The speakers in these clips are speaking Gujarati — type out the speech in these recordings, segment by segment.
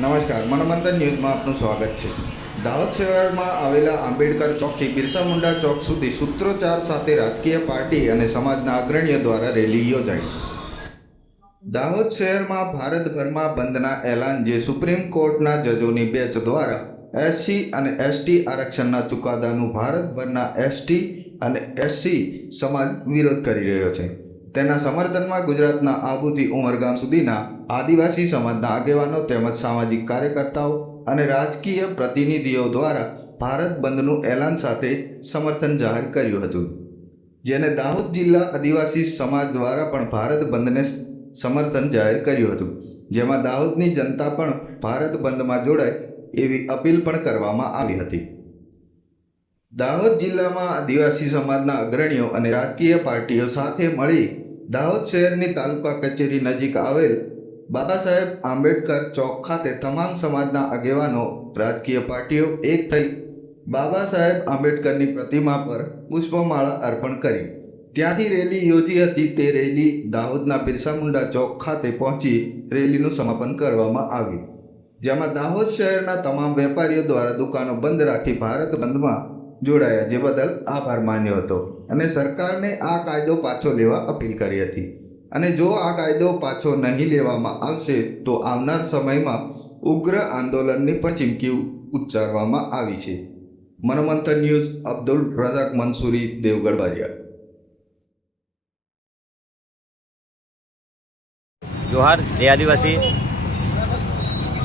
નમસ્કાર, મનોમંથન ન્યૂઝમાં આપનું સ્વાગત છે. દાહોદ શહેરમાં આવેલા આંબેડકર ચોકથી બિરસા મુંડા ચોક સુધી સૂત્રોચ્ચાર સાથે રાજકીય પાર્ટી અને સમાજના અગ્રણીઓ દ્વારા રેલી યોજાઈ. દાહોદ શહેરમાં ભારતભરમાં બંધના એલાન જે સુપ્રીમ કોર્ટના જજોની બેચ દ્વારા એસસી અને એસટી આરક્ષણના ચુકાદાનું ભારતભરના એસટી અને એસસી સમાજ વિરોધ કરી રહ્યો છે. તેના સમર્થનમાં ગુજરાતના આબુથી ઉમરગામ સુધીના આદિવાસી સમાજના આગેવાનો તેમજ સામાજિક કાર્યકર્તાઓ અને રાજકીય પ્રતિનિધિઓ દ્વારા ભારત બંધનું એલાન સાથે સમર્થન જાહેર કર્યું હતું. જેને દાહોદ જિલ્લા આદિવાસી સમાજ દ્વારા પણ ભારત બંધને સમર્થન જાહેર કર્યું હતું. જેમાં દાહોદની જનતા પણ ભારત બંધમાં જોડાય એવી અપીલ પણ કરવામાં આવી હતી. દાહોદ જિલ્લામાં આદિવાસી સમાજના અગ્રણીઓ અને રાજકીય પાર્ટીઓ સાથે મળી દાહોદ શહેરની તાલુકા કચેરી નજીક આવેલ બાબા સાહેબ આંબેડકર ચોક ખાતે તમામ સમાજના આગેવાનો, રાજકીય પાર્ટીઓ એક થઈ બાબા સાહેબ આંબેડકરની પ્રતિમા પર પુષ્પમાળા અર્પણ કરી. ત્યાંથી રેલી યોજી હતી તે રેલી દાહોદના બિરસા મુંડા ચોક ખાતે પહોંચી રેલીનું સમાપન કરવામાં આવ્યું. જેમાં દાહોદ શહેરના તમામ વેપારીઓ દ્વારા દુકાનો બંધ રાખી ભારત બંધમાં જોડાયા, જે બદલ આભાર માન્યો હતો. અને સરકારને આ કાયદો પાછો લેવા અપીલ કરી હતી. અને જો આ કાયદો પાછો નહીં લેવામાં આવશે, તો આવનાર સમયમાં ઉગ્ર આંદોલનની પણ ચીમકી ઉચ્ચારવામાં આવી છે. મનોમંથન ન્યૂઝ, અબ્દુલ રજાક મંસૂરી, દેવગઢ બારિયા. જોહાર જય આદિવાસી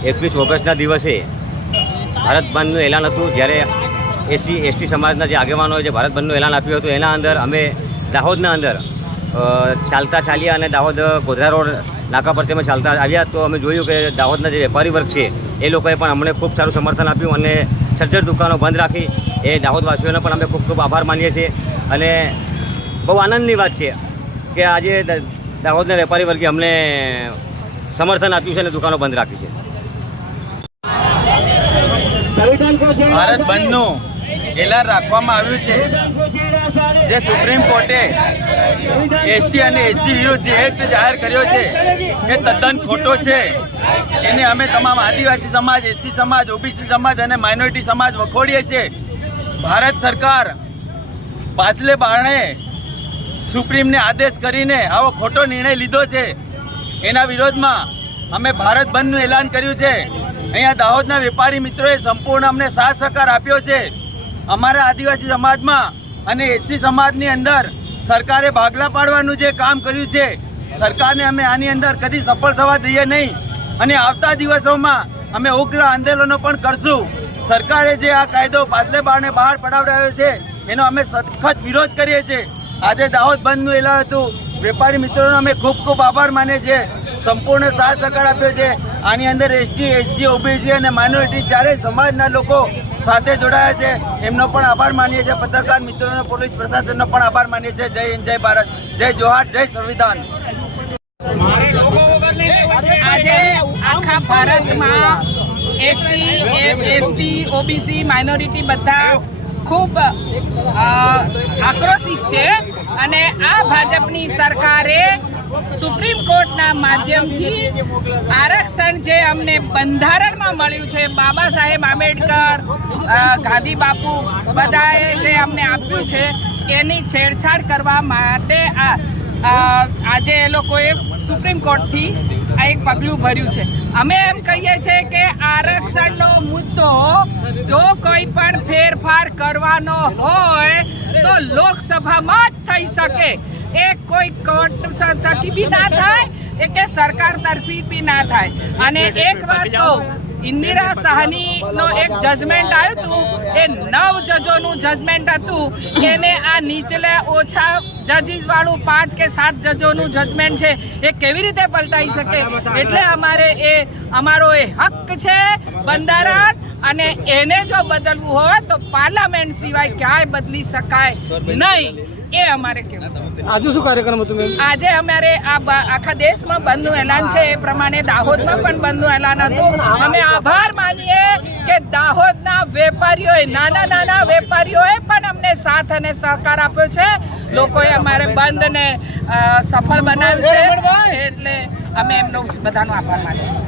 એકવીસ ઓગસ્ટના દિવસે ભારત બંધનું એલાન હતું, જ્યારે એસસી એસટી સમાજના જે આગેવાનોએ જે ભારત બંધનું એલાન આપ્યું હતું એના અંદર અમે દાહોદના અંદર ચાલતા ચાલ્યા અને દાહોદ ગોધરા રોડ નાકા પર તેમાં ચાલતા આવ્યા તો અમે જોયું કે દાહોદના જે વેપારી વર્ગ છે એ લોકોએ પણ અમને ખૂબ સારું સમર્થન આપ્યું અને સજ્જડ દુકાનો બંધ રાખી એ દાહોદવાસીઓનો પણ અમે ખૂબ ખૂબ આભાર માનીએ છીએ. અને બહુ આનંદની વાત છે કે આજે દાહોદના વેપારી વર્ગે અમને સમર્થન આપ્યું છે અને દુકાનો બંધ રાખી છે. ભારત બંધનું એલાન રાખવામાં આવ્યું છે, જે સુપ્રીમ કોર્ટે એસટી અને એસસી વિરુદ્ધ જે એક્ટ જાહેર કર્યો છે, એ તદ્દન ખોટો છે. એને અમે તમામ આદિવાસી સમાજ એસસી સમાજ ઓબીસી સમાજ અને માઇનોરિટી સમાજ વખોડીએ છીએ. ભારત સરકાર પાછલે બારણે સુપ્રીમને આદેશ કરીને આવો ખોટો નિર્ણય લીધો છે. એના વિરોધમાં અમે ભારત બંધનું એલાન કર્યું છે. અહીંયા દાહોદના વેપારી મિત્રોએ સંપૂર્ણ અમને સાથ સહકાર આપ્યો છે. અમારા આદિવાસી સમાજમાં અને એસસી સમાજની અંદર સરકારે ભાગલા પાડવાનું જે કામ કર્યું છે, સરકારને અમે આની અંદર કદી સફળ થવા દઈએ નહીં. અને આવતા દિવસોમાં અમે ઉગ્ર આંદોલનો પણ કરશું. સરકારે જે આ કાયદો પાછલે બારને બહાર પડાવડાવ્યો છે, એનો અમે સખત વિરોધ કરીએ છીએ. આજે દાહોદ બંધનું એલાન હતું. વેપારી મિત્રોનો અમે ખૂબ ખૂબ આભાર માને છે સંપૂર્ણ સાથ સહકાર આપ્યો છે. આની અંદર એસટી, એસજી, ઓબીસી અને માઇનોરિટી ચારેય સમાજના લોકો સાથે જોડાયા છે. એમનો પણ આભાર માનીએ છીએ. પત્રકાર મિત્રોનો, પોલીસ પ્રશાસનનો પણ આભાર માનીએ છીએ. જય હિન્દ, જય ભારત. જય જોહાર, જય સંવિધાન. આજે આખા ભારતમાં એસસી એસટી, ઓબીસી, માઇનોરિટી બધા ખૂબ આક્રોશિત છે. અને આ ભાજપની સરકારે સુપ્રીમ કોર્ટના માધ્યમથી આરક્ષણ જે અમને બંધારણમાં મળ્યું છે, બાબા સાહેબ આંબેડકર ગાંધી બાપુ બધાએ જે અમને આપ્યું છે, એની છેડછાડ કરવા માટે આજે એ લોકોએ સુપ્રીમ કોર્ટથી આ એક પગલું ભર્યું છે. અમે એમ કહીએ છીએ કે આરક્ષણનો મુદ્દો જો કોઈ પણ ફેરફાર કરવાનો હોય તો લોકસભામાં જ થઈ શકે. એ કોઈ કોર્ટ થકી બી ના થાય, એ કે સરકાર તરફી બી ના થાય. અને એક વાત કહું, ઇન્દિરા સાહનીનો એક જજમેન્ટ આવ્યું હતું, એ નવ જજોનું જજમેન્ટ હતું એને આ નીચલે ઓછા જજીસ વાળું પાંચ કે સાત જજોનું જજમેન્ટ છે, એ કેવી રીતે પલટાઈ શકે? એટલે અમારે એ, અમારો એ હક છે, બંધારણ અને એને જો બદલવું હોય તો પાર્લામેન્ટ સિવાય ક્યાંય બદલી શકાય નહીં. એ અમારે કેવું આજે શું કાર્યક્રમ હતું મેમ આજે અમારે આ બ- આખા દેશમાં બંધનું એલાન છે. એ પ્રમાણે દાહોદમાં પણ બંધનું એલાન હતું. અમે આભાર માનીએ કે દાહોદના વેપારીઓએ નાના નાના વેપારીઓએ પણ અમને સાથ અને સહકાર આપ્યો છે. લોકોએ અમારે બંધને સફળ બનાવ્યું છે. એટલે અમે એમનો બધાનો આભાર માનીએ છીએ.